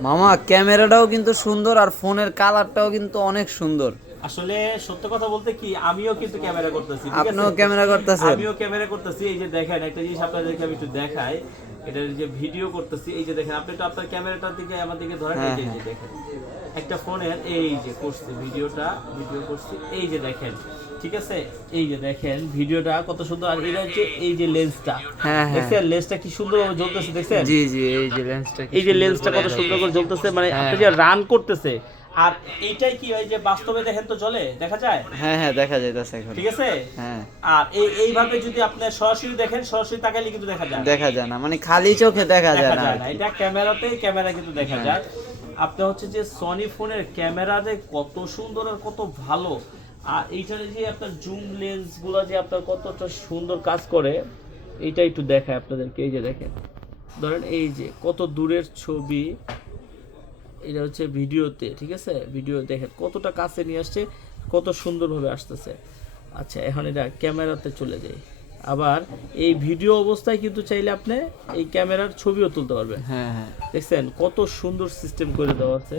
মামা ক্যামেরাটাও কিন্তু সুন্দর আর ফোনের কালারটাও কিন্তু অনেক সুন্দর। আসলে সত্য কথা বলতে কি আমিও কিন্তু ক্যামেরা করতেছি আপনিও ক্যামেরা করতেছেন। আমিও ক্যামেরা করতেছি এই যে দেখেন একটা জিনিস আপনাদেরকে আমি একটু দেখাই এটা যে ভিডিও করতেছি এই যে দেখেন আপনি তো আপনার ক্যামেরাটার দিকে আমার দিকে ধরেন এই যে- দেখেন একটা ফোনের এই যে করছে ভিডিওটা ভিডিও করছি এই যে দেখেন ঠিক আছে? এই যে দেখেন ভিডিওটা কত সুন্দর আর এটা হচ্ছে এই যে লেন্সটা হ্যাঁ, হ্যাঁ। দেখছেন? লেন্সটা কি সুন্দরভাবে জ্বলতেছে দেখছেন? জি জি এই যে লেন্সটা এই যে লেন্সটা কত সুন্দর করে জ্বলতেছে মানে আপনি যে রান করতেছে আর এইটাই কি হয় যে বাস্তবে দেখেন তো চলে দেখা যায়? হ্যাঁ হ্যাঁ দেখা যাইতেছে এখন। ঠিক আছে? হ্যাঁ। আর এই এইভাবে যদি আপনি সরাসরি দেখেন সরাসরি তাকাইলে কিন্তু দেখা যায়। দেখা যায় না। মানে খালি চোখে দেখা যায় না এটা ক্যামেরাতেই ক্যামেরা কিন্তু দেখা হ্যাঁ। যায়। আপনি হচ্ছে যে সনি ফোনের ক্যামেরা যে কত সুন্দর আর কত ভালো আর এইটার যে আপনার জুম লেন্সগুলো যে আপনার কতটা সুন্দর কাজ করে এইটা একটু দেখায় আপনাদেরকে। এই যে দেখেন ধরেন এই যে কত দূরের ছবি। এটা হচ্ছে ভিডিওতে ঠিক আছে? ভিডিও দেখেন কতটা কাছে নিয়ে আসছে কত সুন্দরভাবে আসতেছে। আচ্ছা এখন এটা ক্যামেরাতে চলে যাই। আবার এই ভিডিও অবস্থায় কিন্তু চাইলে আপনি এই ক্যামেরার ছবিও তুলতে পারবেন। হ্যাঁ হ্যাঁ। দেখছেন কত সুন্দর সিস্টেম করে দেওয়া আছে।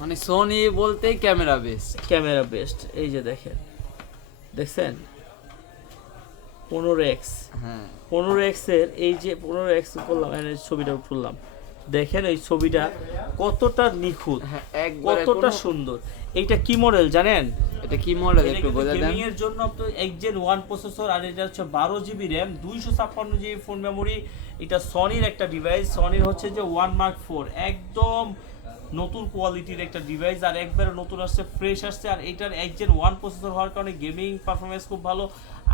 মানে সোনি বলতে ক্যামেরা বেস্ট ক্যামেরা বেস্ট এই যে দেখেন। দেখছেন? পনেরো এক্স হ্যাঁ। পনেরো এক্সের এই যে পনেরো এক্স করলাম ছবিটা তুললাম। দেখেন এই ছবিটা কতটা নিখুঁত হ্যাঁ, কতটা সুন্দর। এইটা কি মডেল জানেন? এটা কি মডেল একটু বলে দেন। এর জন্য তো এক্সজেন ওয়ান প্রসেসর আর এটা হচ্ছে বারো জিবি র্যাম দুইশো ছাপ্পান্ন জিবি ফোন মেমোরি এটা সনির একটা ডিভাইস সনির হচ্ছে যে ওয়ান মার্ক ফোর একদম নতুন কোয়ালিটির একটা ডিভাইস আর একবারে নতুন আসছে ফ্রেশ আসছে আর এইটার একজেন ওয়ান প্রসেসর হওয়ার কারণে গেমিং পারফরমেন্স খুব ভালো।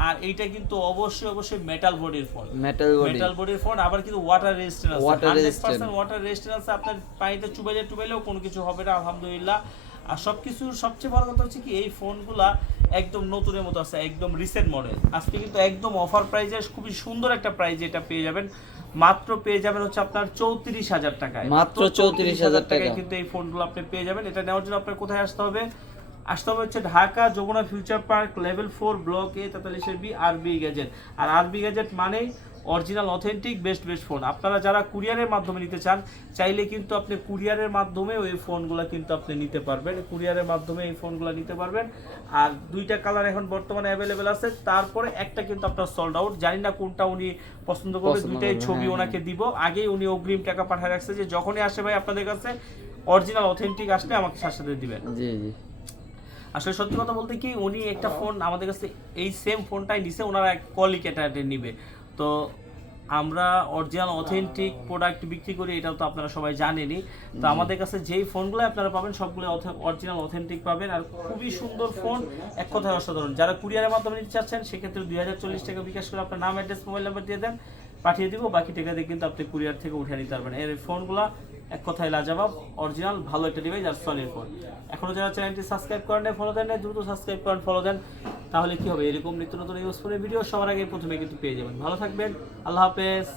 আর এইটা কিন্তু অবশ্যই অবশ্যই মেটাল বডির ফোন মেটাল বডি মেটাল বডির ফোন আবার কিন্তু ওয়াটার রেজিস্ট্যান্স আছে। Water 100% ওয়াটার রেজিস্ট্যান্স আছে আপনার পানিতে চুবাইলে টুবাইলেও কোনো কিছু হবে না আলহামদুলিল্লাহ। আর সব কিছুর সবচেয়ে বড় কথা হচ্ছে কি এই ফোনগুলা একদম নতুনের মতো আছে একদম রিসেন্ট মডেল আজকে কিন্তু একদম অফার প্রাইজে খুবই সুন্দর একটা প্রাইজে এটা পেয়ে যাবেন। মাত্র পেয়ে যাবেন হচ্ছে আপনার চৌত্রিশ হাজার টাকায়। মাত্র চৌত্রিশ হাজার টাকায় কিন্তু এই ফোনগুলো আপনি পেয়ে যাবেন। এটা নেওয়ার জন্য আপনার কোথায় আসতে হবে? আসতে হবে হচ্ছে Dhaka Jamuna future park level four block A তেতাল্লিশের B RB gadget আর আরবি গ্যাজেট মানেই original authentic best best phone আপনারা যারা কুরিয়ারের মাধ্যমে নিতে চান চাইলে কিন্তু আপনি কুরিয়ারের মাধ্যমে ওই ফোনগুলো কিন্তু আপনি নিতে পারবেন। কুরিয়ারের মাধ্যমে এই ফোনগুলো নিতে পারবেন। আর দুইটা কালার এখন বর্তমানে অ্যাভেলেবেল আছে। তারপরে একটা কিন্তু আপনার সোল্ড আউট জানি না কোনটা উনি পছন্দ করবে দুইটাই ছবি হ্যাঁ, ওনাকে দিব। আগেই উনি অগ্রিম টাকা পাঠিয়ে রাখছে যে যখনই আসে ভাই আপনাদের কাছে অরিজিনাল অথেন্টিক আসলে আমাকে সাথে সাথে দিবেন। জি জি। আসলে সত্যি কথা বলতে কি উনি একটা ফোন আমাদের কাছে এই সেম ফোনটাই নিছে ওনারা এক কলিক এটা নিবে। তো আমরা অরিজিনাল অথেন্টিক প্রোডাক্ট বিক্রি করি এটাও তো আপনারা সবাই জানেনই। তো আমাদের কাছে যেই ফোনগুলো আপনারা পাবেন সবগুলো অরিজিনাল অথেন্টিক পাবেন। আর খুবই সুন্দর ফোন এক কথায় অসাধারণ। যারা কুরিয়ারের মাধ্যমে নিতে চাচ্ছেন সেক্ষেত্রে দুই হাজার চল্লিশ টাকা বিকাশ করে আপনার নাম অ্যাড্রেস মোবাইল নাম্বার দিয়ে দেন পাঠিয়ে দিব বাকি টাকা দিয়ে কিন্তু আপনি কুরিয়ার থেকে উঠে নিতে পারবেন। এর ফোনগুলো এক কথায় লাজাবাব অরিজিনাল ভালো একটা ডিভাইস আর সনির ফোন এখনও যারা চ্যানেলটি সাবস্ক্রাইব করেন ফলো দেন দ্রুত সাবস্ক্রাইব করেন ফলো দেন, তাহলে কি হবে? এরকম নিত্য নতুন ইউজ ফোনের ভিডিও সবার আগে প্রথমে কিন্তু পেয়ে যাবেন। ভালো থাকবেন, আল্লাহ হাফেজ।